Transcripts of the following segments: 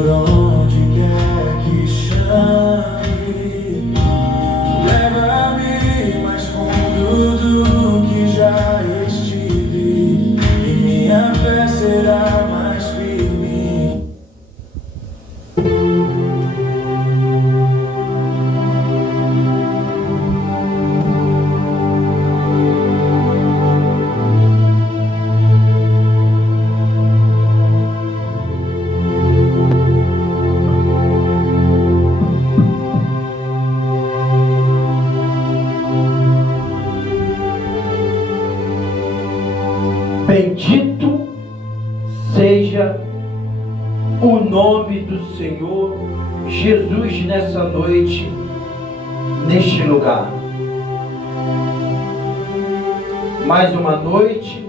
por onde quer que chame, leva-me mais fundo do que já estive, e minha fé será mais firme. Bendito seja o nome do Senhor Jesus nessa noite, neste lugar. Mais uma noite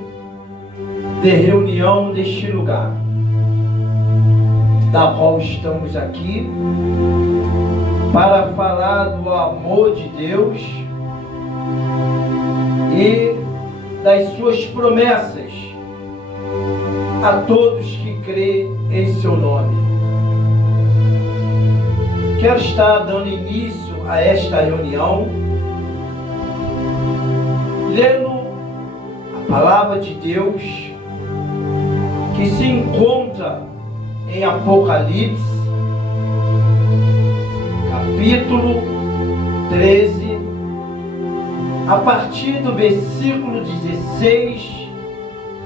de reunião neste lugar, da qual estamos aqui para falar do amor de Deus e das suas promessas a todos que crêem em seu nome. Quero estar dando início a esta reunião lendo a palavra de Deus que se encontra em Apocalipse, capítulo 13, a partir do versículo 16,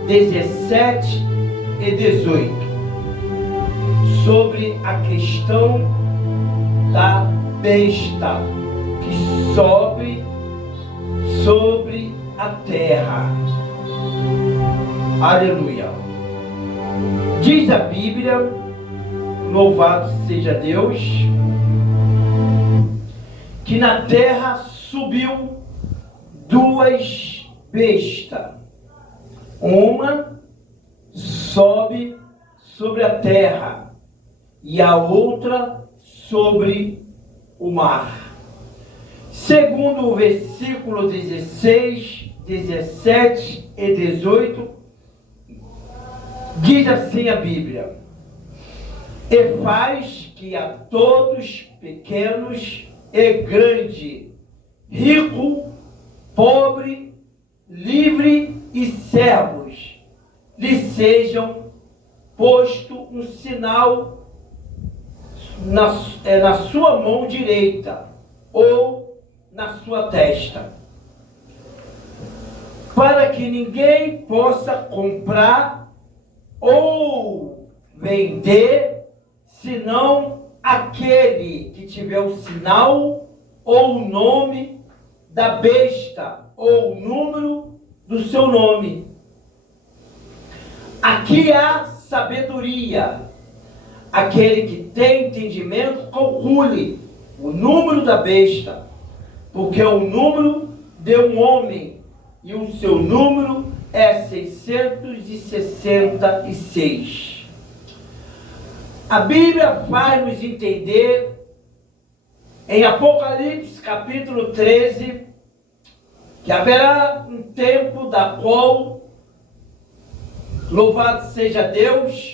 17 e 18, sobre a questão da besta que sobe sobre a terra. Aleluia. Diz a Bíblia, louvado seja Deus, que na terra subiu duas bestas. Uma sobe sobre a terra e a outra sobre o mar. Segundo o versículo 16, 17 e 18, diz assim a Bíblia: e faz que a todos, pequenos e grande, rico, pobre, livre e servos, lhe sejam posto um sinal na sua mão direita ou na sua testa, para que ninguém possa comprar ou vender, senão aquele que tiver o sinal ou o nome da besta ou o número do seu nome. Aqui há sabedoria. Aquele que tem entendimento, calcule o número da besta, porque é o número de um homem, e o seu número é 666. A Bíblia faz nos entender, em Apocalipse capítulo 13, que haverá um tempo da qual, louvado seja Deus,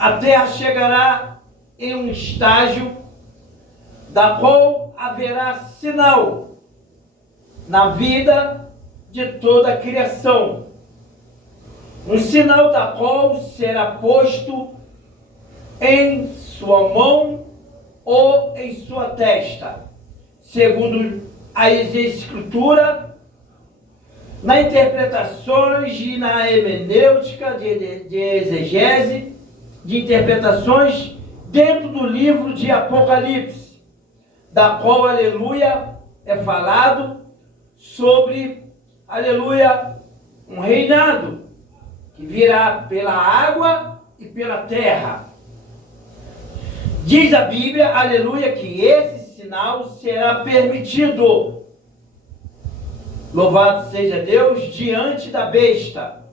a terra chegará em um estágio da qual haverá sinal na vida de toda a criação. Um sinal da qual será posto em sua mão ou em sua testa, segundo a Escritura, na interpretações e na hermenêutica de exegese, de interpretações dentro do livro de Apocalipse, da qual, aleluia, é falado sobre, aleluia, um reinado que virá pela água e pela terra. Diz a Bíblia, aleluia, que esse sinal será permitido, louvado seja Deus, diante da besta,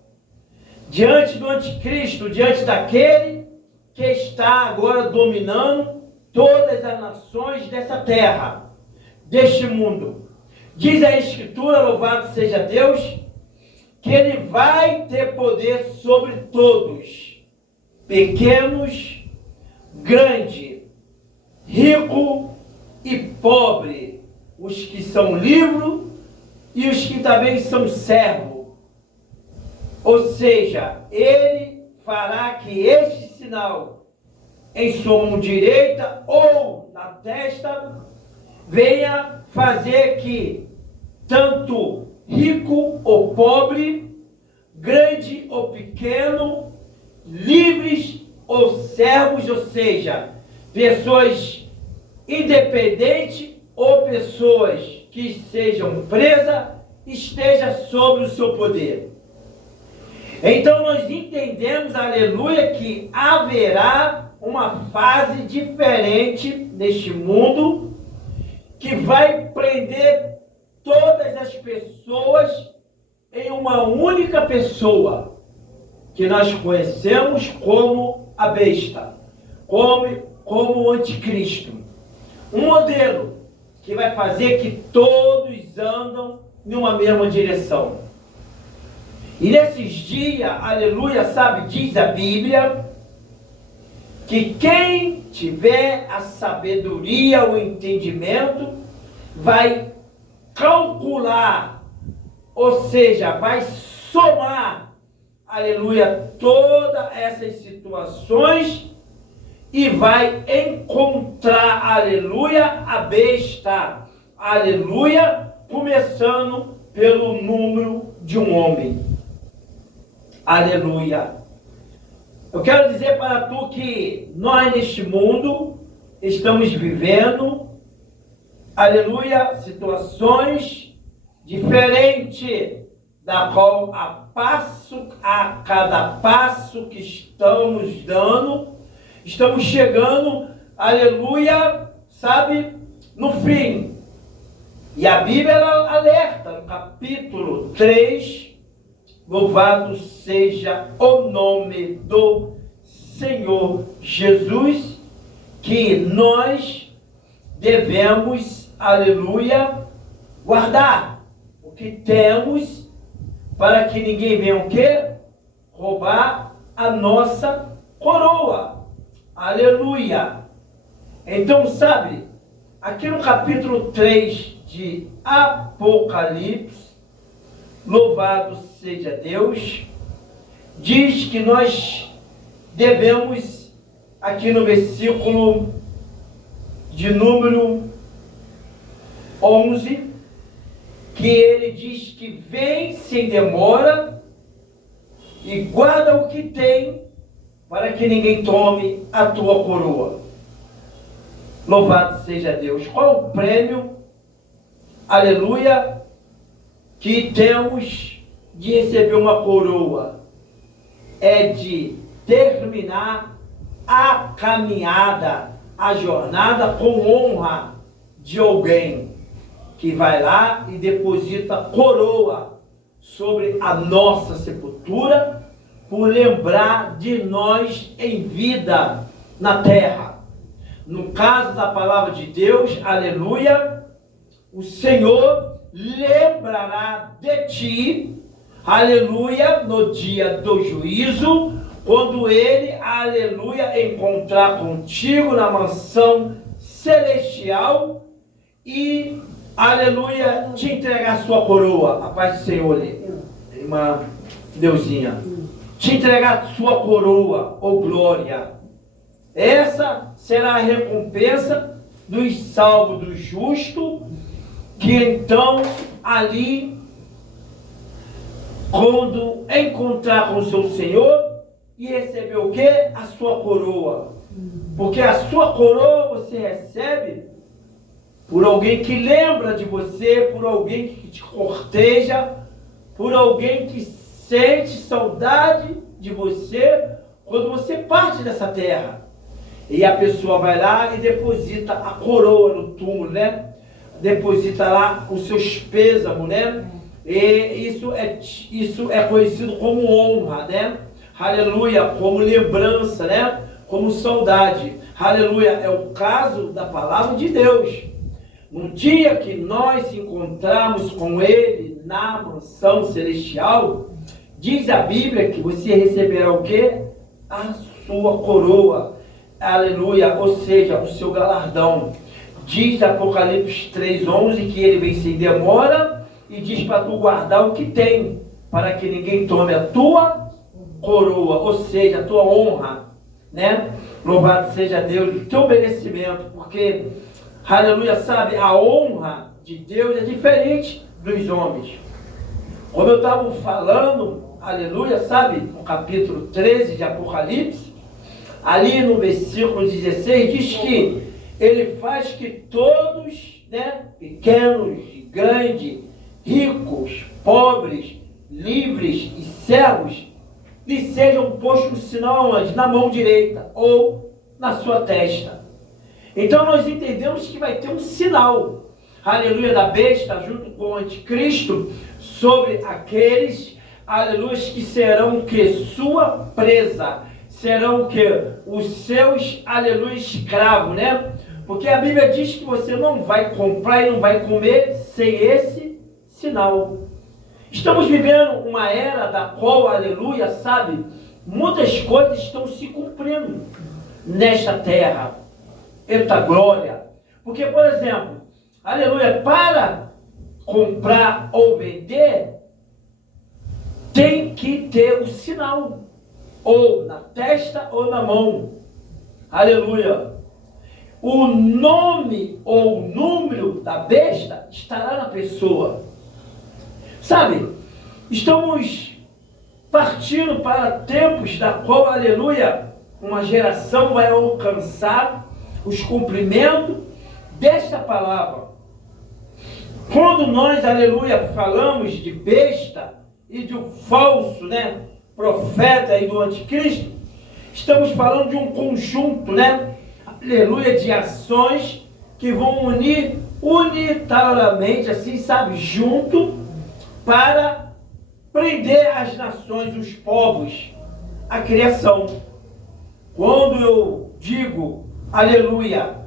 diante do anticristo, diante daquele que está agora dominando todas as nações dessa terra, deste mundo. Diz a Escritura, louvado seja Deus, que ele vai ter poder sobre todos, pequenos, grande, rico e pobre, os que são livres e os que também são servos. Ou seja, ele fará que este sinal em sua mão direita ou na testa venha fazer que tanto rico ou pobre, grande ou pequeno, livres ou servos, ou seja, pessoas independentes ou pessoas que sejam presas, esteja sob o seu poder. Então nós entendemos, aleluia, que haverá uma fase diferente neste mundo que vai prender todas as pessoas em uma única pessoa, que nós conhecemos como a besta, como o anticristo. Um modelo que vai fazer que todos andam numa mesma direção. E nesses dias, aleluia, sabe, diz a Bíblia, que quem tiver a sabedoria, o entendimento, vai calcular, ou seja, vai somar, aleluia, todas essas situações e vai encontrar, aleluia, a besta, aleluia, começando pelo número de um homem. Aleluia. Eu quero dizer para tu que nós neste mundo estamos vivendo, aleluia, situações diferentes, da qual a cada passo que estamos dando, estamos chegando, aleluia, sabe, no fim. E a Bíblia ela alerta no capítulo 3, louvado seja o nome do Senhor Jesus, que nós devemos, aleluia, guardar o que temos, para que ninguém venha o quê? Roubar a nossa coroa. Aleluia. Então, sabe, aqui no capítulo 3 de Apocalipse, louvado seja Deus, diz que nós devemos, aqui no versículo de número 11, que ele diz que vem sem demora e guarda o que tem, para que ninguém tome a tua coroa. Louvado seja Deus. Qual o prêmio, aleluia, que temos de receber uma coroa? É de terminar a caminhada, a jornada com honra de alguém que vai lá e deposita coroa sobre a nossa sepultura, por lembrar de nós em vida na terra. No caso da palavra de Deus, aleluia, o Senhor lembrará de ti, aleluia, no dia do juízo, quando ele, aleluia, encontrar contigo na mansão celestial e, aleluia, te entregar sua coroa. A paz do Senhor, irmã Deusinha. Te entregar sua coroa, ou glória. Essa será a recompensa dos salvos, do justo, que então ali, quando encontrar com o seu Senhor e receber o quê? A sua coroa. Porque a sua coroa você recebe por alguém que lembra de você, por alguém que te corteja, por alguém que sente saudade de você quando você parte dessa terra. E a pessoa vai lá e deposita a coroa no túmulo, né? Deposita lá os seus pêsames, né? E isso é conhecido como honra, né? Aleluia, como lembrança, né? Como saudade. Aleluia, é o caso da palavra de Deus. No dia que nós encontrarmos com Ele na mansão celestial, diz a Bíblia que você receberá o quê? A sua coroa. aleluia, ou seja, o seu galardão. Diz Apocalipse 3:11 que ele vem sem demora e diz para tu guardar o que tem, para que ninguém tome a tua coroa, ou seja, a tua honra, né? Louvado seja Deus, o teu merecimento, porque, aleluia, sabe, a honra de Deus é diferente dos homens. Como eu estava falando, aleluia, sabe, no capítulo 13 de Apocalipse, ali no versículo 16, diz que ele faz que todos, né, pequenos, grandes, ricos, pobres, livres e servos, lhe sejam postos um sinal onde? Na mão direita ou na sua testa. Então nós entendemos que vai ter um sinal, aleluia, da besta junto com o anticristo sobre aqueles, aleluia, que serão o que? Sua presa. Serão o que? Os seus, aleluia, escravos, né? Porque a Bíblia diz que você não vai comprar e não vai comer sem esse sinal. Estamos vivendo uma era da qual, aleluia, sabe, muitas coisas estão se cumprindo nesta terra. Eita glória! Porque, por exemplo, aleluia, para comprar ou vender, tem que ter o sinal, ou na testa ou na mão. Aleluia! O nome ou o número da besta estará na pessoa. Sabe, estamos partindo para tempos da qual, aleluia, uma geração vai alcançar os cumprimentos desta palavra. Quando nós, aleluia, falamos de besta e de um falso, né, profeta e do anticristo, estamos falando de um conjunto, né, aleluia, de ações que vão unir unitariamente, assim, sabe, junto, para prender as nações, os povos, a criação. Quando eu digo, aleluia,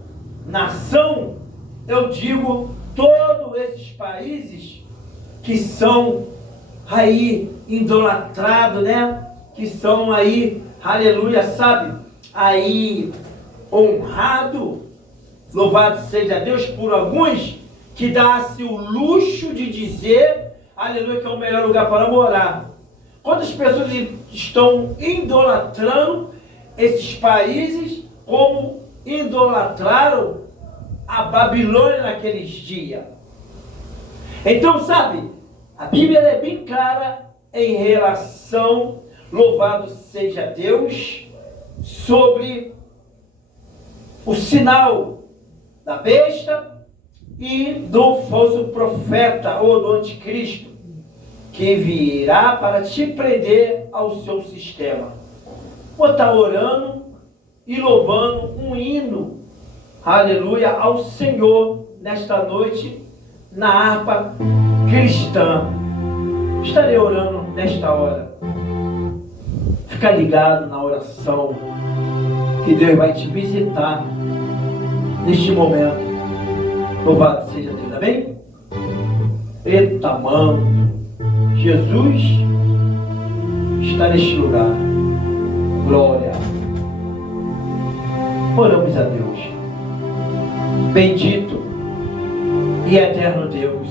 nação, eu digo todos esses países que são aí idolatrados, né? Que são aí, aleluia, sabe? Aí honrado, louvado seja Deus por alguns que dá-se o luxo de dizer, aleluia, que é o melhor lugar para morar. Quantas pessoas estão idolatrando esses países como idolatraram a Babilônia naqueles dias? Então, sabe, a Bíblia é bem clara em relação, louvado seja Deus, sobre o sinal da besta e do falso profeta ou do anticristo, que virá para te prender ao seu sistema. Vou estar orando e louvando um hino, aleluia, ao Senhor nesta noite, na harpa cristã. Estarei orando nesta hora. Fica ligado na oração, que Deus vai te visitar neste momento. Louvado seja Deus, amém? Eita, mano, Jesus está neste lugar. Glória. Oramos a Deus. Bendito e eterno Deus,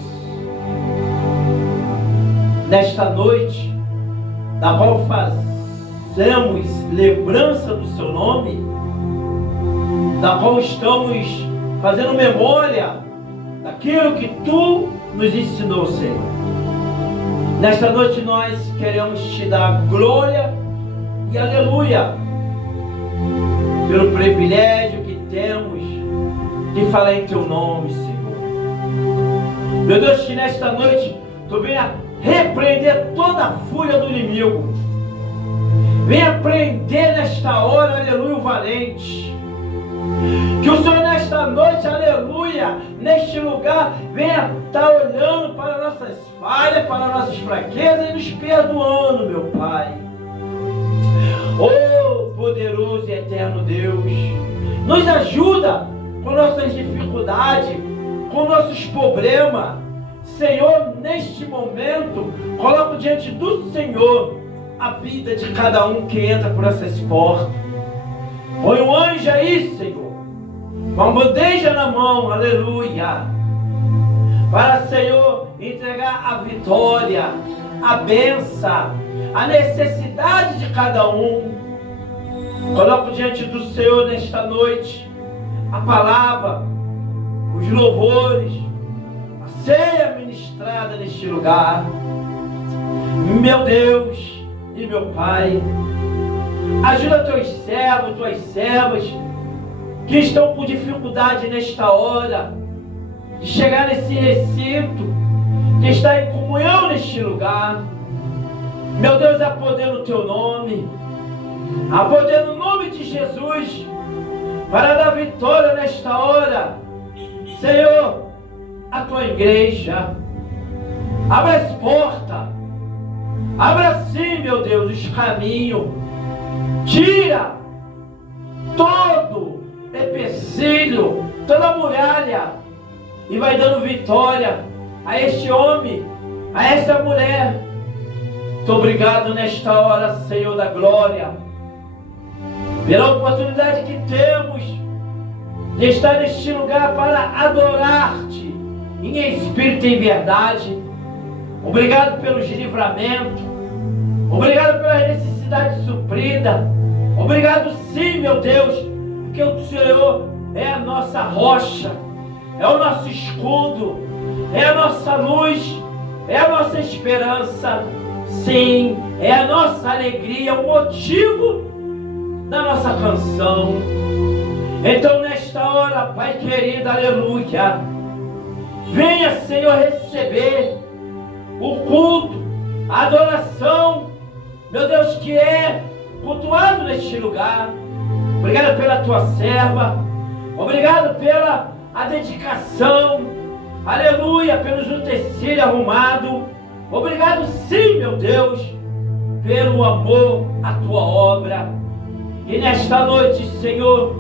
nesta noite, na qual fazemos lembrança do seu nome, da qual estamos fazendo memória daquilo que tu nos ensinou, Senhor. Nesta noite nós queremos te dar glória e aleluia pelo privilégio que temos de falar em teu nome, Senhor. Meu Deus, que nesta noite tu venha repreender toda a fúria do inimigo. Venha prender nesta hora, aleluia, o valente. Que o Senhor nesta noite, aleluia, neste lugar, venha estar olhando para nossas falhas, para nossas fraquezas e nos perdoando, meu Pai. Oh, poderoso e eterno Deus, nos ajuda com nossas dificuldades, com nossos problemas. Senhor, neste momento, coloco diante do Senhor a vida de cada um que entra por essas portas. Põe um anjo aí, Senhor, com a bandeja na mão, aleluia, para, Senhor, entregar a vitória, a bênção, a necessidade de cada um. Coloco diante do Senhor nesta noite a palavra, os louvores, a ceia ministrada neste lugar. Meu Deus e meu Pai, ajuda teus servos, tuas servas que estão com dificuldade nesta hora de chegar nesse recinto, de estar em comunhão neste lugar. Meu Deus, há poder no teu nome, há poder no nome de Jesus para dar vitória nesta hora. Senhor, a tua igreja, abra as portas, abra sim, meu Deus, os caminhos, tira todo empecilho, toda muralha, e vai dando vitória a este homem, a esta mulher. Muito obrigado nesta hora, Senhor da glória, pela oportunidade que temos de estar neste lugar para adorar-te em espírito e em verdade. Obrigado pelos livramentos, obrigado pela necessidade suprida, obrigado sim, meu Deus, porque o Senhor é a nossa rocha, é o nosso escudo, é a nossa luz, é a nossa esperança, sim, é a nossa alegria, o motivo da nossa canção. Então nesta hora, Pai querido, aleluia, venha, Senhor, receber o culto, a adoração, meu Deus, que é cultuado neste lugar. Obrigado pela tua serva, obrigado pela a dedicação, aleluia, pelos utensílios arrumados. Obrigado sim, meu Deus, pelo amor à tua obra. E nesta noite, Senhor,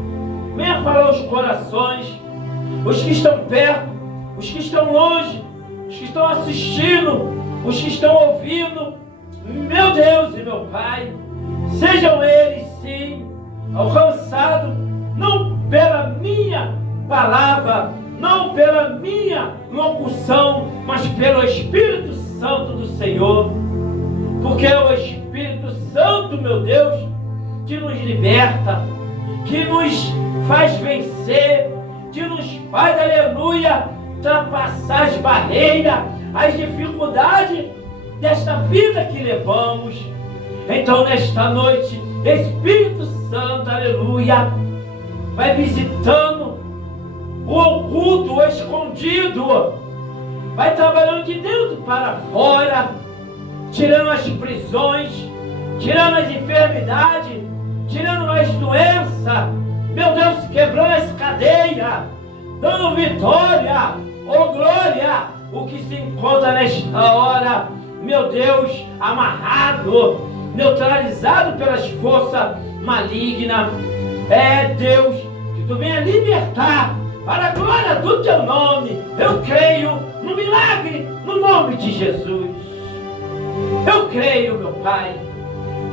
venha falar aos corações, os que estão perto, os que estão longe, os que estão assistindo, os que estão ouvindo. Meu Deus e meu Pai, sejam eles sim alcançados, não pela minha palavra, não pela minha locução, mas pelo Espírito Santo do Senhor, porque é o Espírito Santo, meu Deus, que nos liberta, que nos faz vencer, que nos faz, aleluia, ultrapassar as barreiras, as dificuldades desta vida que levamos. Então nesta noite, Espírito Santo, aleluia, vai visitando o oculto, o escondido, vai trabalhando de dentro para fora, tirando as prisões, tirando as enfermidades, tirando as doenças, meu Deus, quebrando as cadeias, dando vitória, oh glória, o que se encontra nesta hora, meu Deus, amarrado, neutralizado pelas forças malignas. É Deus, que tu venha libertar para a glória do teu nome. Eu creio no milagre, no nome de Jesus. Eu creio, meu Pai.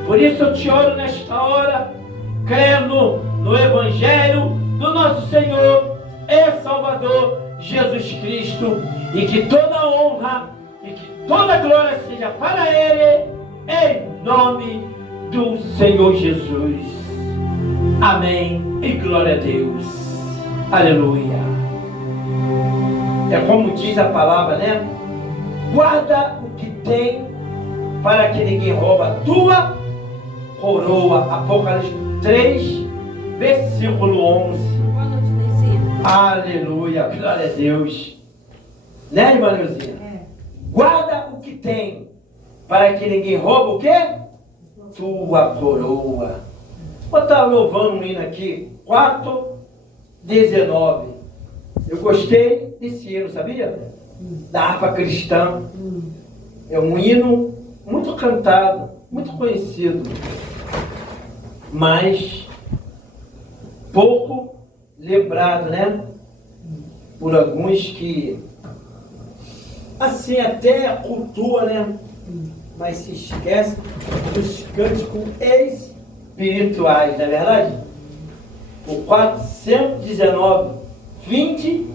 Por isso eu te oro nesta hora, crendo no Evangelho do nosso Senhor e Salvador Jesus Cristo, e que toda honra e que toda glória seja para Ele, em nome do Senhor Jesus. Amém e glória a Deus. Aleluia. É como diz a palavra, né? Guarda o que tem, para que ninguém rouba a tua coroa. Apocalipse 3, versículo 11. Boa noite, Neizinha. Aleluia, glória a Deus. Né, irmã Neuzinha? Guarda o que tem, para que ninguém rouba o quê? Tua coroa. Vou estar louvando um hino aqui, 4:19. Eu gostei desse hino, sabia? Da harpa cristã. É um hino muito cantado, muito conhecido, mas pouco lembrado, né? Por alguns que, assim, até cultua, né? Mas se esquece dos cânticos espirituais, não é verdade? 419, 20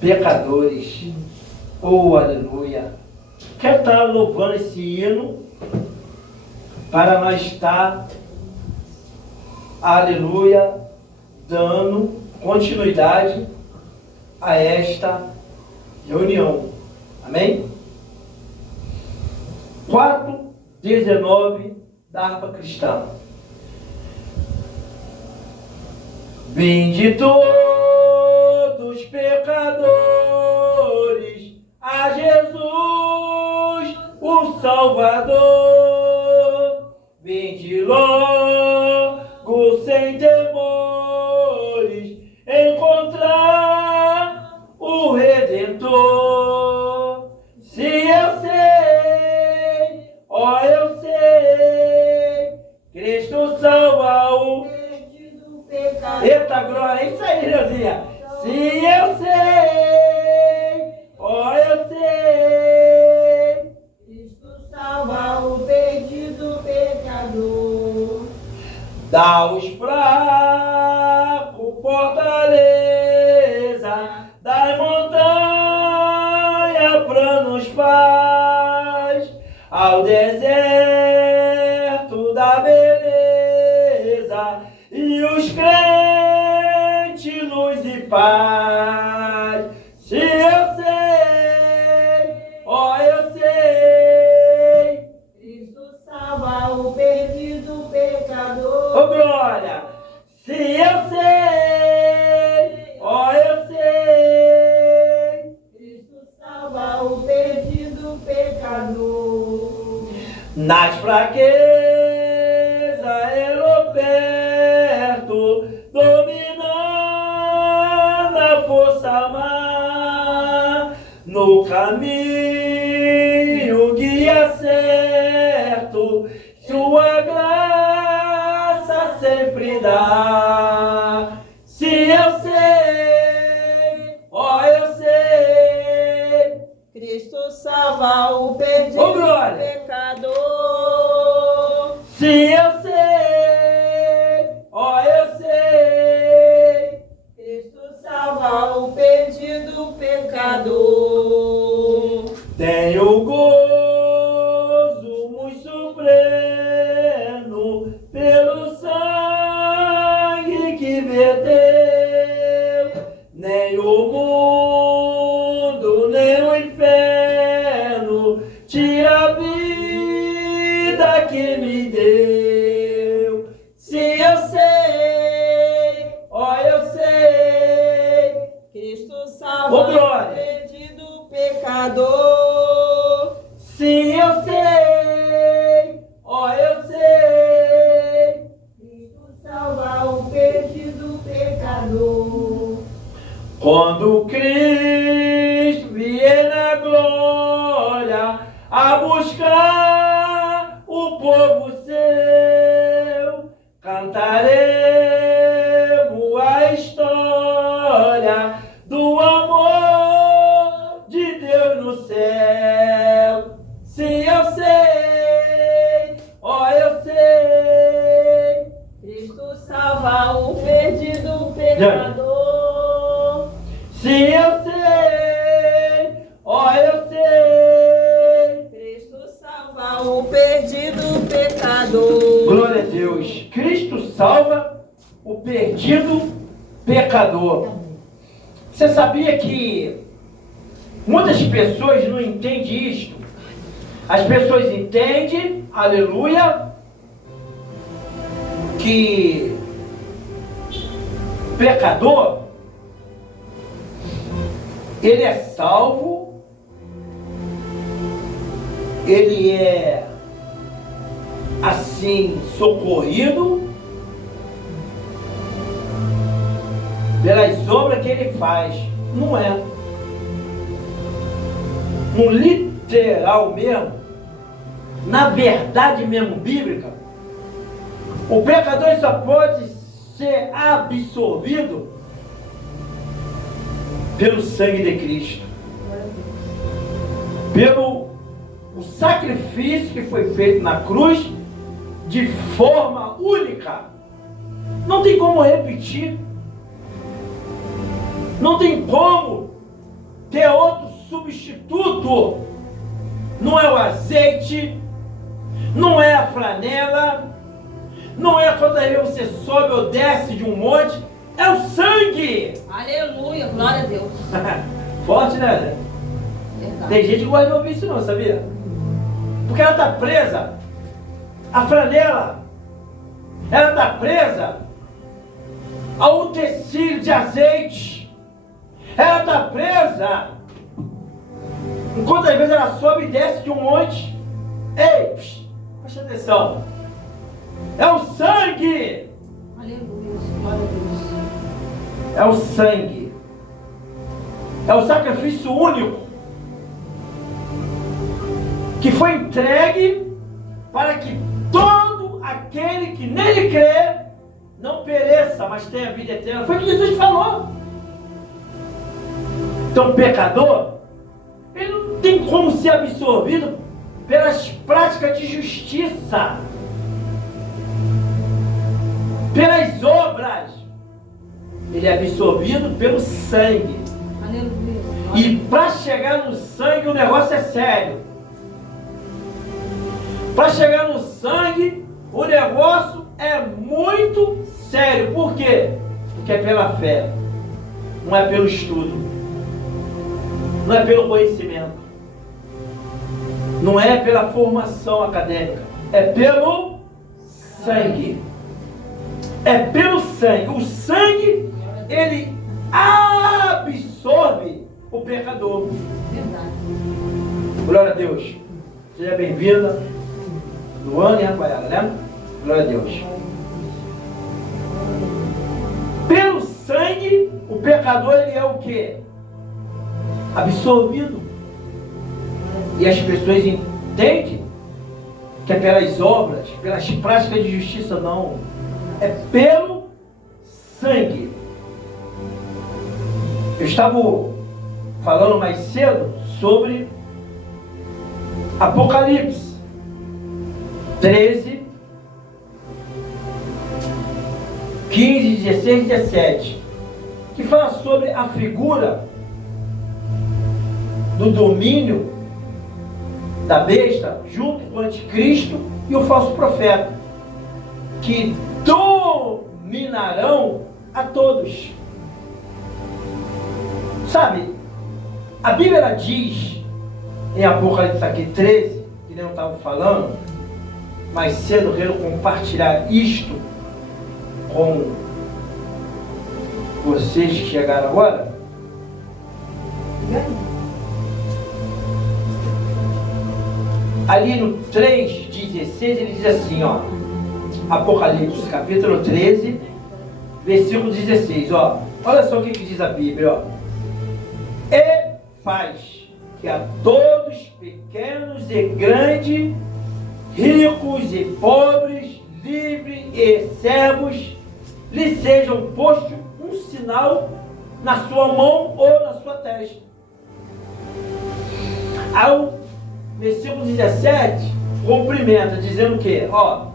pecadores. Oh, aleluia! Quero estar louvando esse hino para nós estar, aleluia, dando continuidade a esta reunião. Amém? 4:19 da harpa cristã. Vinde todos pecadores a Jesus, o Salvador. Vinde logo sem temores encontrar o Redentor. Se eu sei, ó eu sei, Cristo salva o pecado. Eita glória, é isso aí, Neuzinha. Se eu sei, ó eu sei, Cristo salva o perdido pecador. dá aos fracos fortaleza, das montanhas planos faz, ao deserto da beleza, e os crentes luz e paz. Se eu sei, ó eu sei, Cristo salva o perdido pecador. ô glória, se eu sei, ó eu sei, Cristo salva o perdido pecador. nas fraquezas ele perto, dominando a força má, no caminho guia certo, sua graça sempre dá. Se eu sei, ó eu sei, Cristo salva o perdido ô glória, pecador. se eu sei, ó eu sei, Cristo salva o perdido pecador. tenho gozo muito supremo pelo sangue que verteu, nem o mundo, nem o inferno tira a vida que me deu. Se eu sei, ó eu sei, Cristo ô salva glória, o perdido pecador. se eu sei, ó eu sei, Cristo salva o perdido pecador. quando Cristo vier na glória a buscar o povo seu, cantaremos a história do amor de Deus no céu. Se eu sei, ó eu sei, Cristo salva o perdido pecador. se eu sei, ó eu sei. Cristo salva o perdido pecador. Glória a Deus. Cristo salva o perdido pecador. Você sabia que muitas pessoas não entendem isto? As pessoas entendem, aleluia, que pecador, ele é salvo, ele é assim socorrido pelas obras que ele faz. Não é. No literal mesmo, na verdade mesmo bíblica, o pecador só pode ser absorvido pelo sangue de Cristo, pelo o sacrifício que foi feito na cruz de forma única. Não tem como repetir. Não tem como ter outro substituto. Não é o azeite, não é a flanela, não é quando aí você sobe ou desce de um monte, é o sangue. Aleluia, glória a Deus. Forte, né? Verdade. Tem gente que gosta de ouvir isso não, sabia? Porque ela está presa. A flanela, ela está presa ao utensílio de azeite. Ela está presa enquanto às vezes ela sobe e desce de um monte. Ei, presta atenção. É o sangue. Aleluia, glória a Deus. É o sangue. É o sacrifício único que foi entregue para que todo aquele que nele crê não pereça, mas tenha vida eterna. Foi o que Jesus falou. Então o pecador, ele não tem como ser absorvido pelas práticas de justiça, pelas obras. Ele é absorvido pelo sangue. Aleluia. E para chegar no sangue o negócio é sério. Para chegar no sangue o negócio é muito sério. Por quê? Porque é pela fé, não é pelo estudo, não é pelo conhecimento, não é pela formação acadêmica, é pelo sangue. É pelo sangue. O sangue, ele absorve o pecador. Verdade. Glória a Deus. Seja bem-vinda, Luana e Rafaela, né? Glória a Deus. Pelo sangue, o pecador, ele é o quê? Absorvido. E as pessoas entendem que é pelas obras, pelas práticas de justiça, não. É pelo sangue. Eu estava falando mais cedo sobre Apocalipse 13, 15, 16 e 17, que fala sobre a figura do domínio da besta junto com o anticristo e o falso profeta, que dominarão a todos. Sabe, a Bíblia ela diz em Apocalipse aqui 13, que nem eu estava falando mais cedo, eu quero compartilhar isto com vocês que chegaram agora. Ali no 3,16 ele diz assim, ó, Apocalipse capítulo 13, versículo 16, ó, olha só o que diz a Bíblia, ó. E faz que a todos, pequenos e grandes, ricos e pobres, livres e servos, lhe sejam postos um sinal na sua mão ou na sua testa. Ao versículo 17, cumprimenta, dizendo que, ó,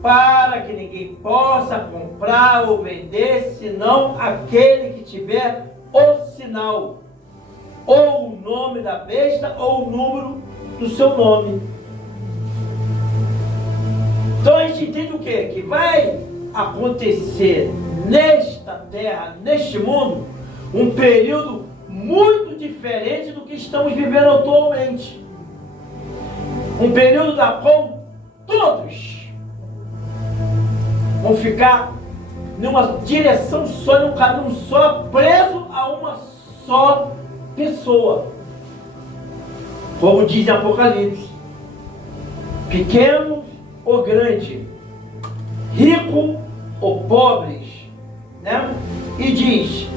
para que ninguém possa comprar ou vender, senão aquele que tiver o sinal, ou o nome da besta, ou o número do seu nome. Então a gente entende o quê? Que vai acontecer nesta terra, neste mundo, um período muito diferente do que estamos vivendo atualmente. Um período da qual todos vão ficar numa direção só, num caminho só, preso a uma só pessoa. Como diz em Apocalipse, pequeno ou grande, rico ou pobres, né? E diz,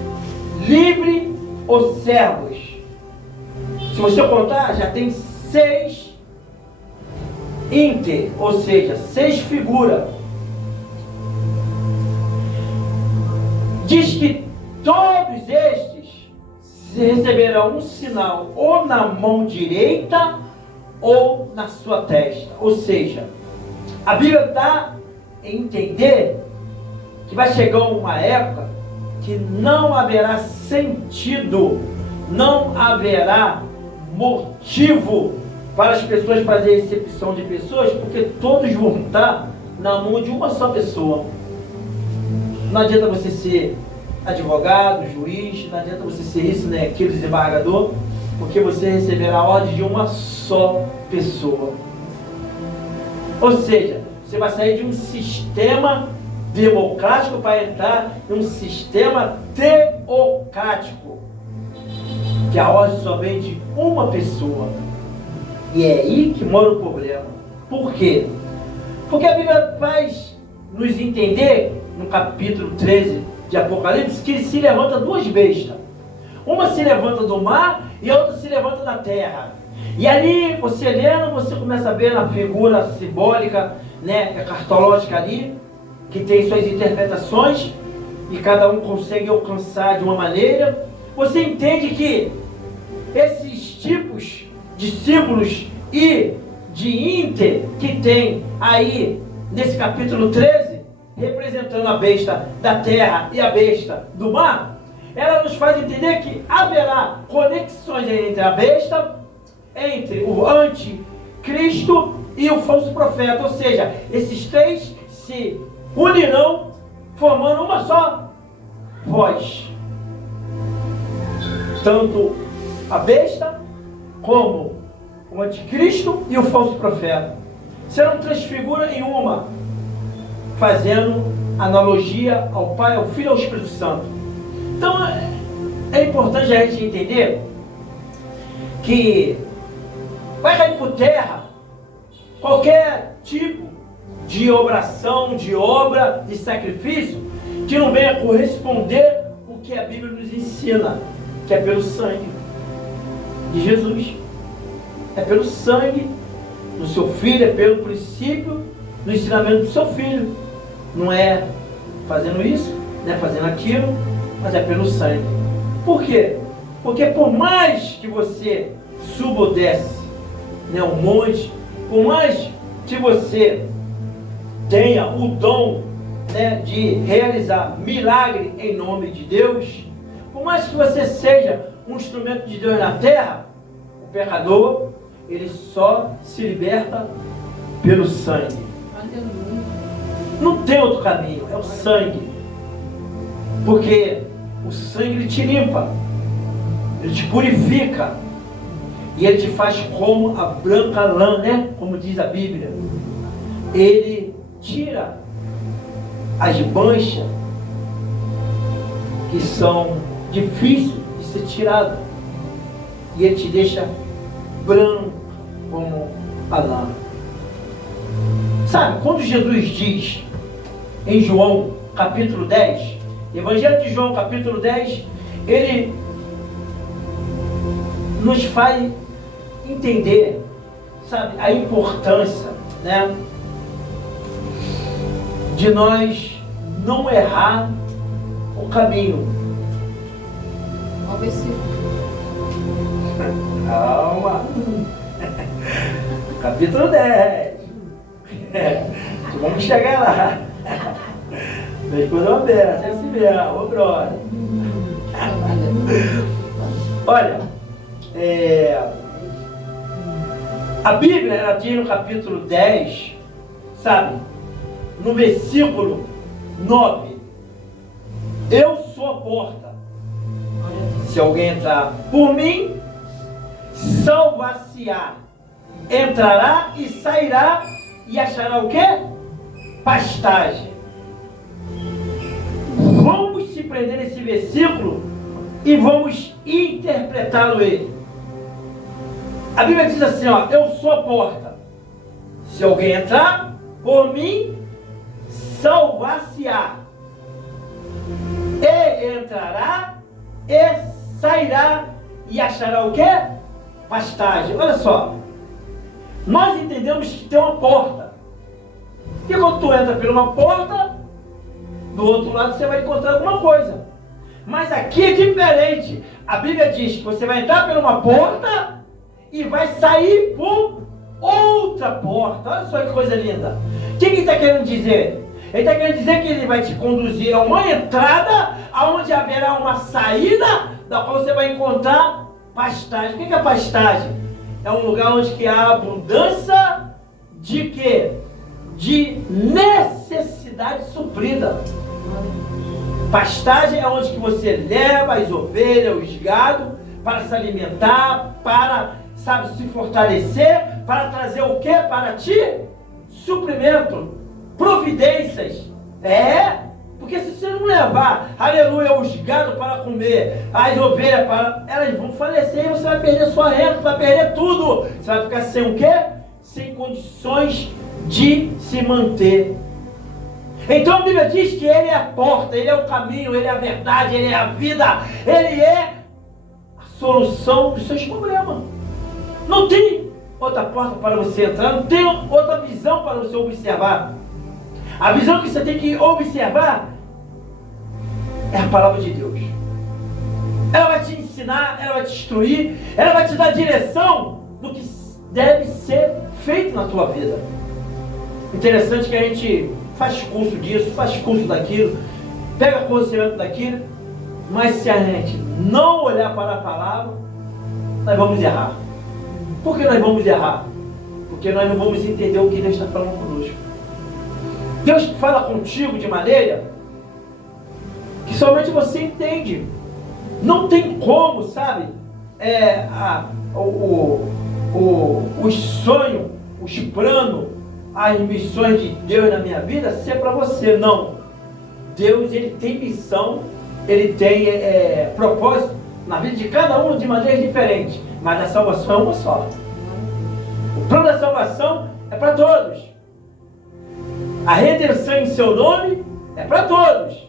livre ou servos. Se você contar, já tem 6 inter, ou seja, 6 figuras. Diz que todos estes receberão um sinal ou na mão direita ou na sua testa. Ou seja, a Bíblia dá a entender que vai chegar uma época que não haverá sentido, não haverá motivo para as pessoas fazerem recepção de pessoas, porque todos vão estar na mão de uma só pessoa. Não adianta você ser advogado, juiz, não adianta você ser isso, né, aquele desembargador, porque você receberá a ordem de uma só pessoa. Ou seja, você vai sair de um sistema democrático para entrar em um sistema teocrático, que a ordem só vem de uma pessoa. E é aí que mora o problema. Por quê? Porque a Bíblia faz nos entender, no capítulo 13 de Apocalipse, que se levanta duas bestas. Uma se levanta do mar e a outra se levanta da terra. E ali, você lendo, você começa a ver na figura simbólica, né, cartológica ali, que tem suas interpretações, e cada um consegue alcançar de uma maneira. Você entende que esses tipos de símbolos e de inter que tem aí nesse capítulo 13, representando a besta da terra e a besta do mar, ela nos faz entender que haverá conexões entre a besta, entre o anticristo e o falso profeta. Ou seja, esses três se unirão formando uma só voz. Tanto a besta como o anticristo e o falso profeta serão três figuras em uma, fazendo analogia ao Pai, ao Filho e ao Espírito Santo. Então é importante a gente entender que vai cair por terra qualquer tipo de oração, de obra, de sacrifício que não venha corresponder o que a Bíblia nos ensina, que é pelo sangue de Jesus. É pelo sangue do seu filho, é pelo princípio do ensinamento do seu filho. Não é fazendo isso, não é fazendo aquilo, mas é pelo sangue. Por quê? Porque por mais que você suba ou desce, né, um monte, por mais que você tenha o dom, né, de realizar milagre em nome de Deus, por mais que você seja um instrumento de Deus na terra, o pecador, ele só se liberta pelo sangue. Aleluia. Não tem outro caminho, é o sangue. Porque o sangue ele te limpa, ele te purifica, e ele te faz como a branca lã, né? Como diz a Bíblia. Ele tira as manchas que são difíceis de ser tiradas, e ele te deixa branco como a lã. Sabe, quando Jesus diz em João capítulo 10, Evangelho de João capítulo 10, ele nos faz entender, sabe, a importância, né, de nós não errar o caminho. Ao versículo. Calma. Capítulo 10. Vamos chegar lá. Minha esposa é uma beça, é assim mesmo, ô brother. Olha, a Bíblia, ela diz no capítulo 10, sabe, no versículo 9: eu sou a porta. Se alguém entrar por mim, salvar-se-á, entrará e sairá e achará o quê? Pastagem. Vamos se prender nesse versículo e vamos interpretá-lo ele. A Bíblia diz assim, ó: eu sou a porta. Se alguém entrar por mim, salvar-se-á, e entrará e sairá e achará o quê? Pastagem. Olha só, nós entendemos que tem uma porta, e quando tu entra por uma porta, do outro lado você vai encontrar alguma coisa. Mas aqui é diferente. A Bíblia diz que você vai entrar por uma porta e vai sair por outra porta. Olha só que coisa linda. O que está querendo dizer? Ele está querendo dizer que ele vai te conduzir a uma entrada, aonde haverá uma saída, da qual você vai encontrar pastagem. O que é pastagem? É um lugar onde que há abundância de quê? De necessidade suprida. Pastagem é onde que você leva as ovelhas, os gados, para se alimentar, para, sabe, se fortalecer, para trazer o quê? Para ti? Suprimento, providências. Porque se você não levar, aleluia, os gados para comer, as ovelhas para, elas vão falecer e você vai perder sua renda, vai perder tudo. Você vai ficar sem o quê? Sem condições de se manter. Então a Bíblia diz que Ele é a porta, Ele é o caminho, Ele é a verdade, Ele é a vida, Ele é a solução dos seus problemas. Não tem outra porta para você entrar, não tem outra visão para você observar. A visão que você tem que observar é a palavra de Deus. Ela vai te ensinar, ela vai te instruir, ela vai te dar direção do que deve ser feito na tua vida. Interessante que a gente faz curso disso, faz curso daquilo, pega conhecimento daquilo, mas se a gente não olhar para a palavra, nós vamos errar. Por que nós vamos errar? Porque nós não vamos entender o que Deus está falando conosco. Deus fala contigo de maneira que somente você entende. Não tem como, sabe, os sonhos, os planos, as missões de Deus na minha vida ser para você. Não. Deus, Ele tem missão, Ele tem propósito na vida de cada um de maneira diferente. Mas a salvação é uma só. O plano da salvação é para todos. A redenção em seu nome é para todos.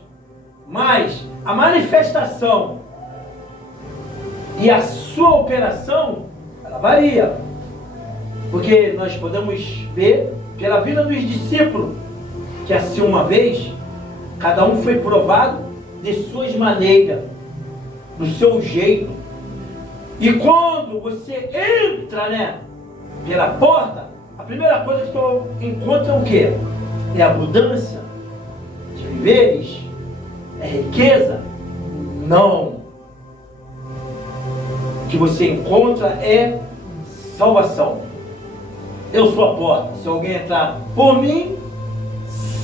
Mas a manifestação e a sua operação, ela varia. Porque nós podemos ver pela vida dos discípulos, que assim uma vez, cada um foi provado de suas maneiras, do seu jeito. E quando você entra, pela porta, a primeira coisa que eu encontro é o quê? É abundância de viveres? É riqueza? Não. O que você encontra é salvação. Eu sou a porta. Se alguém entrar por mim,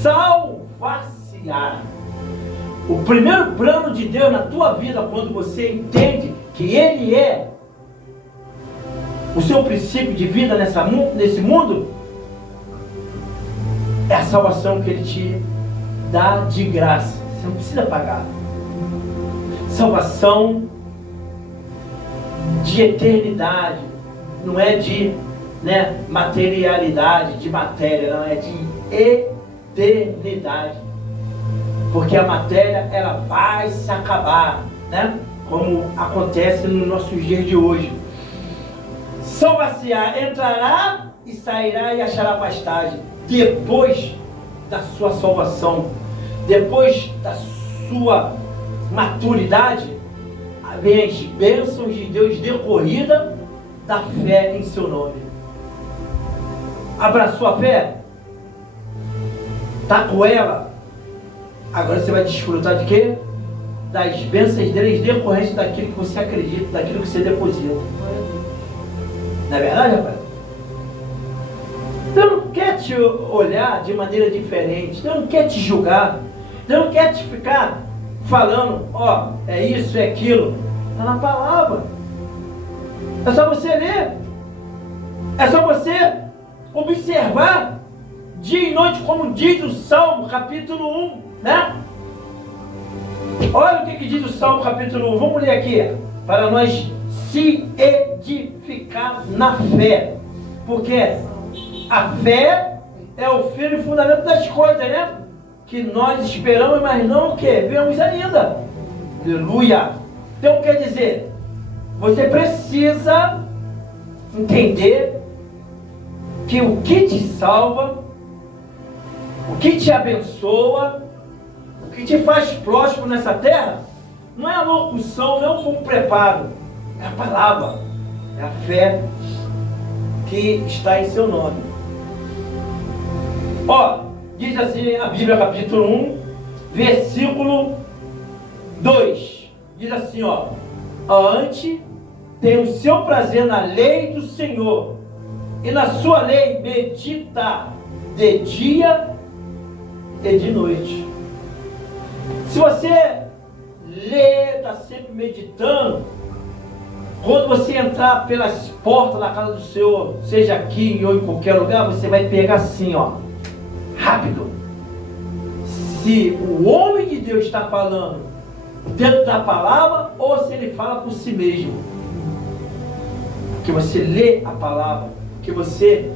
salvar-se-á. O primeiro plano de Deus na tua vida, quando você entende que Ele é o seu princípio de vida nesse mundo, é a salvação que Ele te dá de graça. Você não precisa pagar. Salvação de eternidade. Não é de materialidade, de matéria. Não, é de eternidade. Porque a matéria, ela vai se acabar, como acontece nos nossos dias de hoje. Salvar-se-á, entrará e sairá e achará pastagem. Depois da sua salvação, depois da sua maturidade, vem as bênçãos de Deus decorrida da fé em seu nome. Abraçou a fé? Está com ela? Agora você vai desfrutar de quê? Das bênçãos deles decorrentes daquilo que você acredita, daquilo que você deposita. Não é verdade, rapaz? Deus não quer te olhar de maneira diferente. Deus não quer te julgar. Deus não quer te ficar falando, é isso, é aquilo. Está na palavra. É só você ler. É só você observar dia e noite, como diz o Salmo, capítulo 1, Olha o que diz o Salmo, capítulo 1. Vamos ler aqui, para nós se edificar na fé. Porque a fé é o firme fundamento das coisas, que nós esperamos, mas não o que? Vemos ainda. Aleluia. Então quer dizer, você precisa entender que o que te salva, o que te abençoa, o que te faz próspero nessa terra, não é a locução, não é um preparo, é a palavra, é a fé que está em seu nome. Diz assim a Bíblia, capítulo 1, versículo 2. Diz assim, ó. Antes tem o seu prazer na lei do Senhor, e na sua lei medita de dia e de noite. Se você lê, está sempre meditando, quando você entrar pelas portas da casa do Senhor, seja aqui ou em qualquer lugar, você vai pegar assim, ó, rápido. Se o homem de Deus está falando dentro da palavra ou se ele fala por si mesmo. Que você lê a palavra, que você,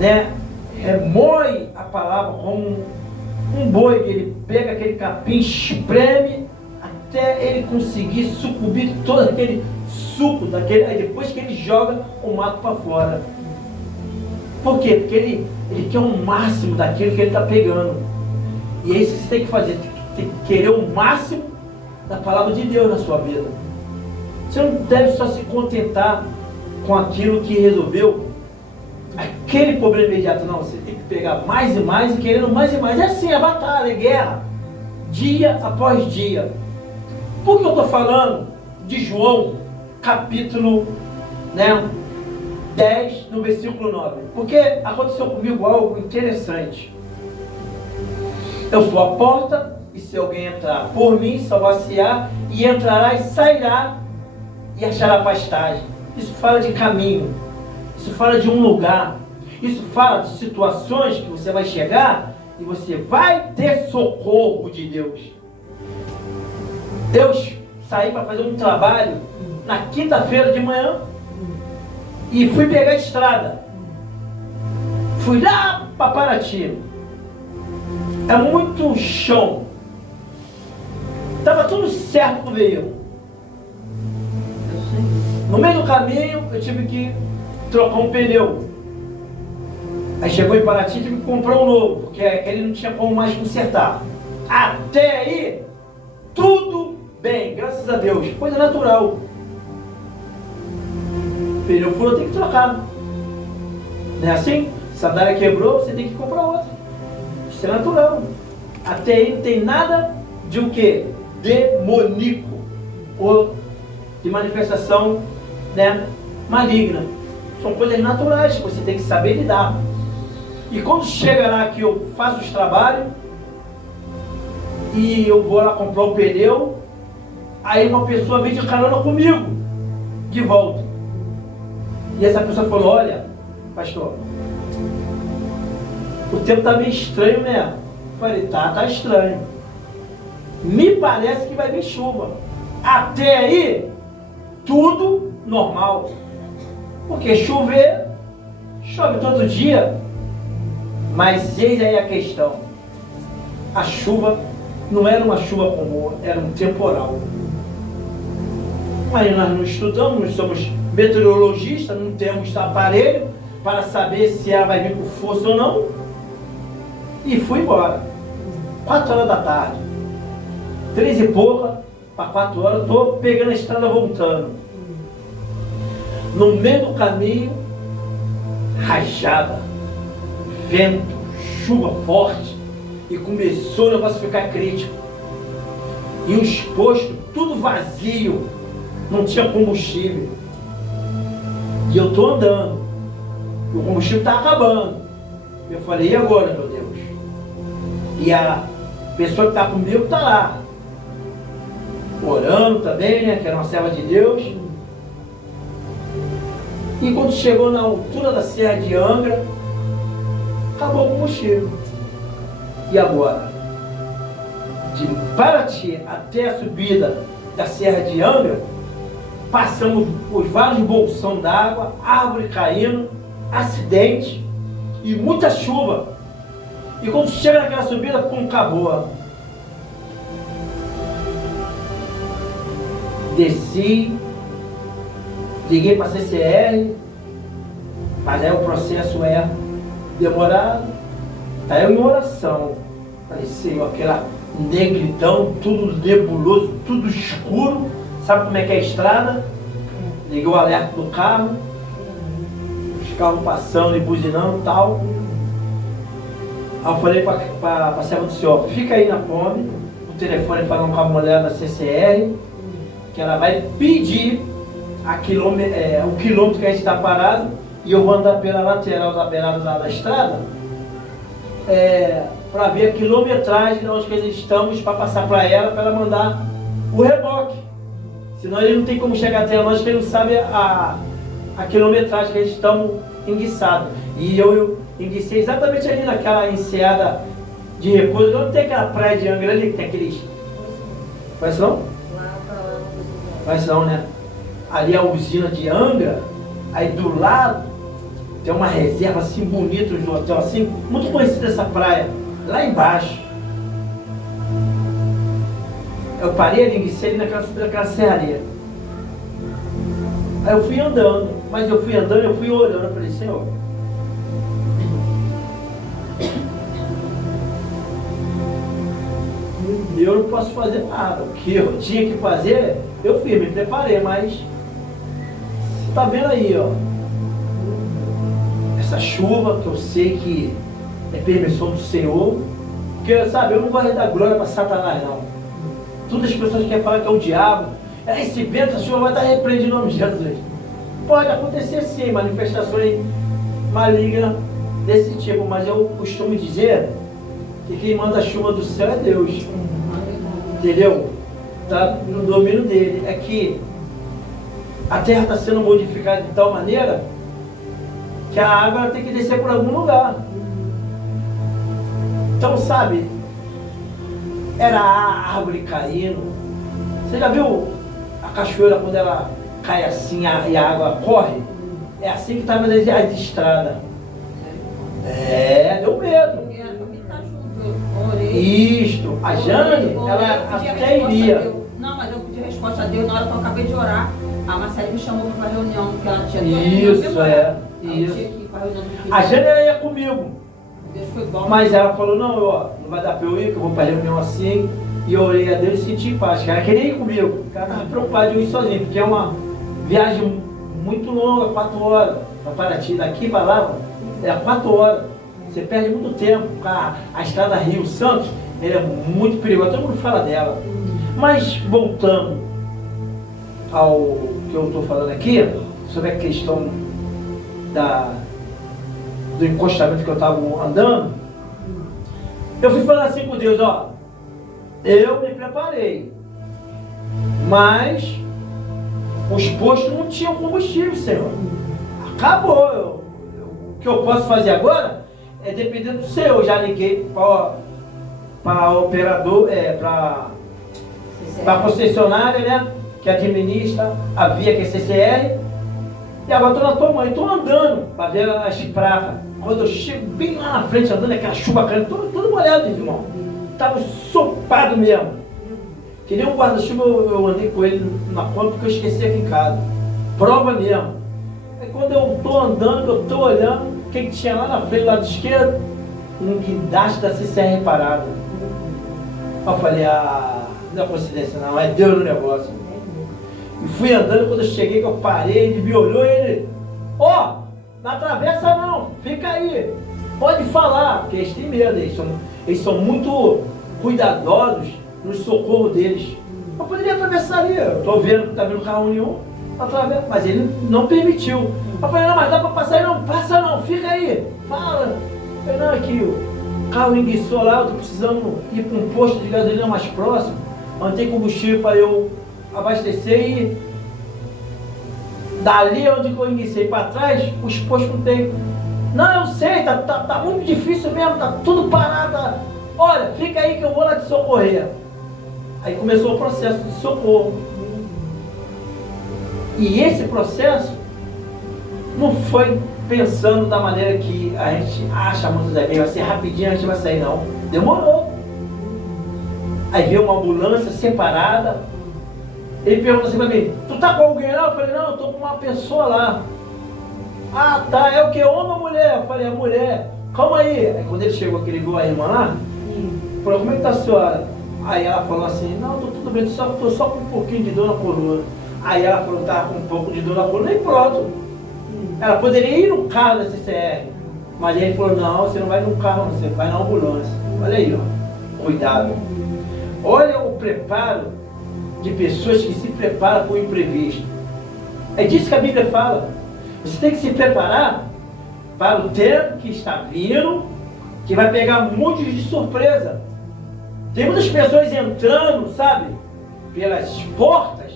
né, remoe a palavra como um boi, que ele pega aquele capim, espreme até ele conseguir sucumbir todo aquele suco daquele, aí depois que ele joga o mato para fora. Por quê? Porque ele quer o máximo daquilo que ele está pegando. E é isso que você tem que fazer, tem que querer o máximo da palavra de Deus na sua vida. Você não deve só se contentar com aquilo que resolveu aquele problema imediato, não. Você tem que pegar mais e mais e querendo mais e mais. É assim, é batalha, é guerra, dia após dia. Por que eu estou falando de João, capítulo 10, no versículo 9? Porque aconteceu comigo algo interessante. Eu sou a porta, e se alguém entrar por mim, salvar-se-á, e entrará e sairá, e achará pastagem. Isso fala de caminho, isso fala de um lugar, isso fala de situações que você vai chegar e você vai ter socorro de Deus. Deus saí para fazer um trabalho na quinta-feira de manhã e fui pegar a estrada. Fui lá para Paraty. É muito chão. Estava tudo certo com o veículo. No meio do caminho eu tive que trocar um pneu. Aí chegou em Paraty, tive que comprar um novo, porque aquele não tinha como mais consertar. Até aí, tudo bem, graças a Deus, coisa natural. Pneu furou, tem que trocar. Não é assim? Sandália quebrou, você tem que comprar outra. Isso é natural. Até aí não tem nada de o quê? Demoníaco. Ou de manifestação, maligna. São coisas naturais que você tem que saber lidar. E quando chega lá que eu faço os trabalhos e eu vou lá comprar o pneu, aí uma pessoa vem de carona comigo, de volta. E essa pessoa falou: olha, pastor, o tempo está meio estranho, né? Eu falei: tá estranho. Me parece que vai vir chuva. Até aí, tudo normal. Porque chover, chove todo dia. Mas eis aí a questão. A chuva não era uma chuva comum, era um temporal. Mas nós não estudamos, nós somos meteorologistas, não temos aparelho para saber se ela vai vir com força ou não. E fui embora. 4 horas da tarde. 3 e pouca, para 4 horas, estou pegando a estrada voltando. No meio do caminho, rajada, vento, chuva forte, e começou o negócio a ficar crítico. E os postos, tudo vazio, não tinha combustível. E eu estou andando, e o combustível está acabando. Eu falei: e agora, meu Deus? E a pessoa que está comigo está lá, orando também, né, que era uma serva de Deus. E quando chegou na altura da Serra de Angra, acabou o combustível. E agora? De Paraty até a subida da Serra de Angra, passamos por vários bolsões d'água, árvore caindo, acidente e muita chuva. E quando chega naquela subida, pum, acabou. Desci, liguei para a CCR, mas aí o processo é demorado. Aí eu em oração, falei: Senhor, aquela negridão, tudo nebuloso, tudo escuro. Sabe como é que é a estrada? Liguei o alerta do carro, os carros passando e buzinando e tal. Aí eu falei para a serva do senhor, fica aí na Kombi, o telefone falando com a mulher da CCR, que ela vai pedir o quilômetro que a gente está parado, e eu vou andar pela lateral da beirada da estrada, para ver a quilometragem de onde que nós estamos, para passar para ela mandar o reboque. Senão ele não tem como chegar até nós, que ele não sabe a quilometragem que a gente estamos enguiçados. E eu enguicei exatamente ali naquela enseada de repouso, onde tem aquela praia de Angra ali, que tem aqueles... Conhece não? Conhece não, né? Ali é a usina de Angra, aí do lado tem uma reserva assim bonita de hotel, assim, muito conhecida essa praia, lá embaixo. Eu parei ali, enguicei ali naquela serraria. Aí eu fui andando, mas eu fui andando, eu fui olhando, eu falei, senhor, eu não posso fazer nada. O que eu tinha que fazer, eu fiz, me preparei, mas você tá vendo aí, ó, essa chuva que eu sei que é permissão do Senhor, porque, sabe, eu não gosto de dar glória para Satanás, não. Todas as pessoas querem falar que é o diabo, esse vento, essa chuva vai estar repreendido em nome de Jesus. Pode acontecer sim, manifestações malignas desse tipo, mas eu costumo dizer que quem manda a chuva do céu é Deus. Entendeu? Está no domínio dele. É que a terra está sendo modificada de tal maneira que a água tem que descer por algum lugar. Então, sabe, era a árvore caindo. Você já viu a cachoeira quando ela cai assim e a água corre? É assim que estavam as estradas. Deu medo. Isto, a Jane, ela até iria. Não, mas eu pedi resposta a Deus na hora que eu acabei de orar. A Marcela me chamou para uma reunião, porque ela tinha Isso. A Jane ela ia comigo. Deus foi bom. Mas ela falou, não vai dar para eu ir, que eu vou para a reunião assim. E eu orei a Deus e senti paz. Ela queria ir comigo, porque ela estava preocupada de eu ir sozinho, porque é uma viagem muito longa, 4 horas. Para Paraty, daqui para lá, 4 horas. Você perde muito tempo. A estrada Rio Santos, ela é muito perigosa, todo mundo fala dela. Mas voltando ao que eu estou falando aqui, sobre a questão do encostamento que eu estava andando, eu fui falando assim com Deus, ó, eu me preparei, mas os postos não tinham combustível, Senhor. Acabou. O que eu posso fazer agora é dependendo do Senhor. Eu já liguei para o operador, para a concessionária, né, que administra a via, que é CCR, e agora estou na tua mãe, estou andando para ver as placas. Quando eu chego bem lá na frente, andando, aquela chuva caindo, tudo molhado, irmão. Estava ensopado mesmo. Que nem um guarda-chuva, eu andei com ele na conta porque eu esqueci aqui em casa. Prova mesmo. Aí quando eu estou andando, eu estou olhando, o que tinha lá na frente, lado esquerdo? Um guindaste da CCR parado. Eu falei, não é coincidência não, é Deus no negócio. E fui andando, quando eu cheguei, que eu parei, ele me olhou e ele, não atravessa não, fica aí, pode falar, porque eles têm medo, eles são muito cuidadosos no socorro deles. Eu poderia atravessar ali, eu estou vendo que não está vindo carro nenhum, mas ele não permitiu. Eu falei, não, mas dá para passar aí, não, passa não, fica aí, fala. Eu falei, não, aqui o carro enguiçou lá, eu estou precisando ir para um posto de gasolina mais próximo, não tem combustível para eu abastecer e dali onde eu enguicei para trás, os postos não tem. Não, eu sei, tá muito difícil mesmo, tá tudo parado. Olha, fica aí que eu vou lá te socorrer. Aí começou o processo de socorro. E esse processo não foi pensando da maneira que a gente acha muitas vezes, vai ser rapidinho, a gente vai sair, não. Demorou. Aí veio uma ambulância separada. Ele perguntou assim pra mim, tu tá com alguém lá? Eu falei, não, eu tô com uma pessoa lá. Ah, tá, é o que? Homem ou mulher? Eu falei, é mulher. Calma aí. Aí quando ele chegou, que ele viu a irmã lá, falou, como é que tá a senhora? Aí ela falou assim, não, tô tudo bem, tô só com um pouquinho de dor na coluna. Aí ela falou, tava com um pouco de dor na coluna e pronto. Ela poderia ir no carro da CCR, Mas ele falou, não, você não vai num carro, você vai na ambulância. Olha aí, ó. Cuidado. Olha o preparo de pessoas que se preparam para o imprevisto. É disso que a Bíblia fala. Você tem que se preparar para o tempo que está vindo, que vai pegar muitos de surpresa. Tem muitas pessoas entrando, sabe, pelas portas,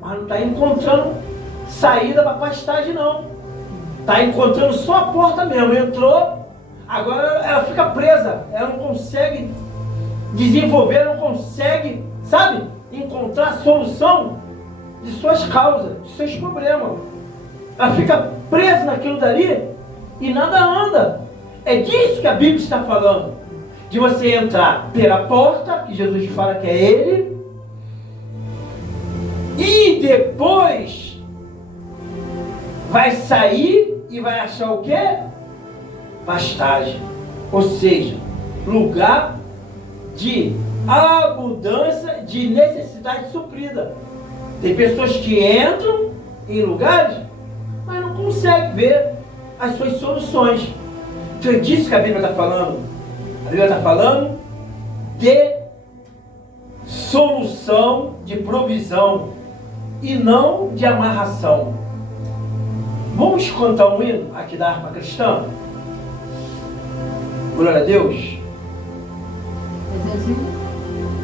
mas não está encontrando saída para a pastagem, não. Está encontrando só a porta mesmo. Entrou, agora ela fica presa. Ela não consegue desenvolver, ela não consegue, sabe, encontrar a solução de suas causas, de seus problemas. Ela fica presa naquilo dali e nada anda. É disso que a Bíblia está falando. De você entrar pela porta, que Jesus fala que é Ele, e depois vai sair e vai achar o quê? Pastagem. Ou seja, lugar de abundância, de necessidade suprida. Tem pessoas que entram em lugares, mas não conseguem ver as suas soluções. Então é disso que a Bíblia está falando. A Bíblia está falando de solução, de provisão, e não de amarração. Vamos cantar um hino aqui da harpa cristã? Glória a Deus.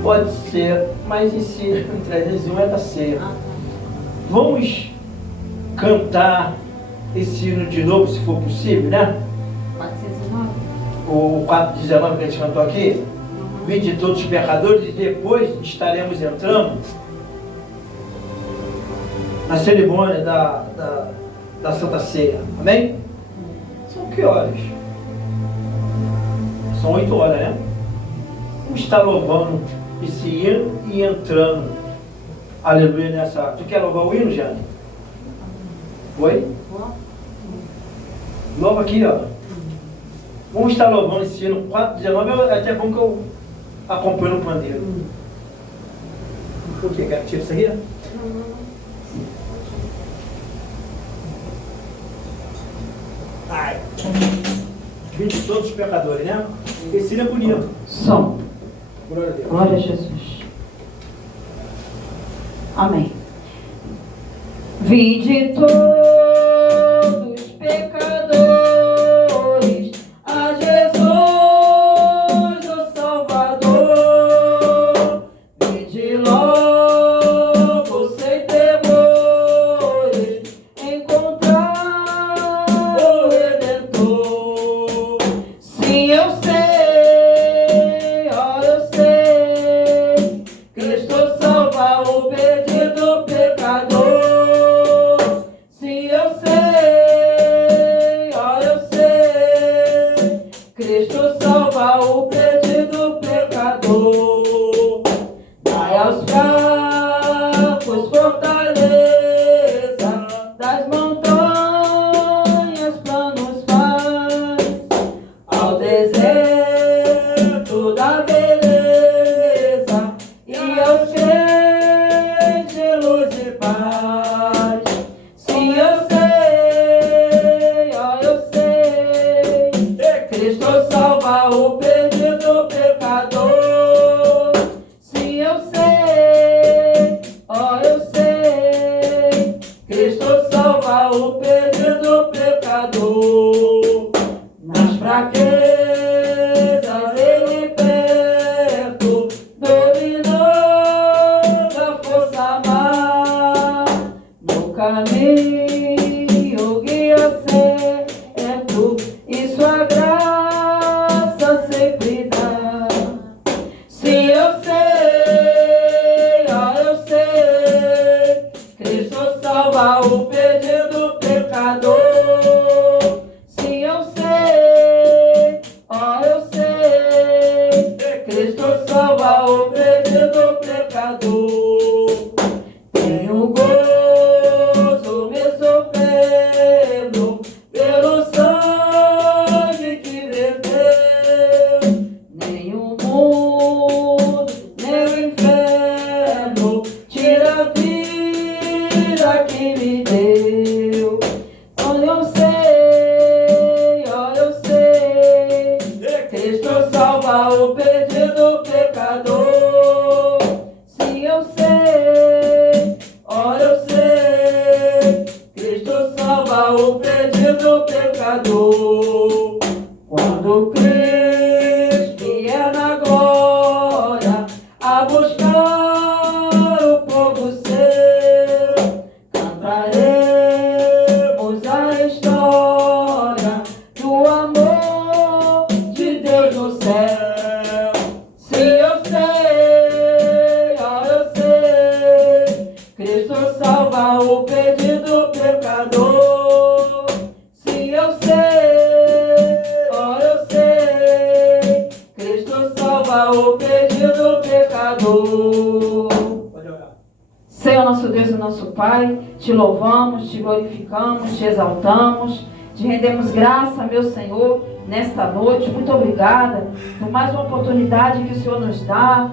Pode ser, mas esse 301 é da ceia. Vamos cantar esse hino de novo, se for possível, né? 419? O 419 que a gente cantou aqui. Vinde todos os pecadores, e depois estaremos entrando na cerimônia da Santa Ceia. Amém? São que horas? São 8 horas, né? Vamos estar louvando esse hino e entrando. Aleluia nessa. Tu quer louvar o hino, Jane? Oi? Louva aqui, ó. Vamos estar louvando esse hino 419. É até bom que eu acompanho no pandeiro. Por que? Quer que tire isso aqui? Ai. Vinde todos os pecadores, né? Esse hino é bonito. Som. Glória a Deus. Glória a Jesus. Amém. Vinde todos pecadores a Jesus, o Salvador. Vinde logo sem temores encontrar o Redentor. Sim, eu sei, ó, eu sei, Cristo salva o perdido pecador. Sim, eu sei, ó, eu sei, Cristo salva o perdido pecador. Dai aos fracos fortaleza, das montanhas planos faz, ao deserto da beleza e aos crentes luz e paz. Sim, eu sei, ó, eu sei, Cristo salva o perdido pecador. Sim, eu sei, ó, eu sei, Cristo salva o perdido pecador. Nas fraquezas ele perto, dominando a força má. No caminho guia certo e sua graça sempre dá. Sim, eu sei, ó, eu sei, Cristo salva o perdido pecador. Sim, eu sei, ó, eu sei, Cristo salva o perdido pecador. Tenho gozo me sofrendo pelo sangue que verteu. Nem o mundo, nem o inferno tira a vida que me deu. Ó, eu sei, buscar o povo seu, cantaremos a história do amor de Deus no céu. Sim, eu sei, ó, eu sei, Cristo salva o perdido pecador. Sim, eu sei, ó, eu sei, Cristo salva o perdido pecador. Pode orar. Senhor, nosso Deus e nosso Pai, te louvamos, te glorificamos, te exaltamos, te rendemos graça, meu Senhor, nesta noite. Muito obrigada por mais uma oportunidade que o Senhor nos dá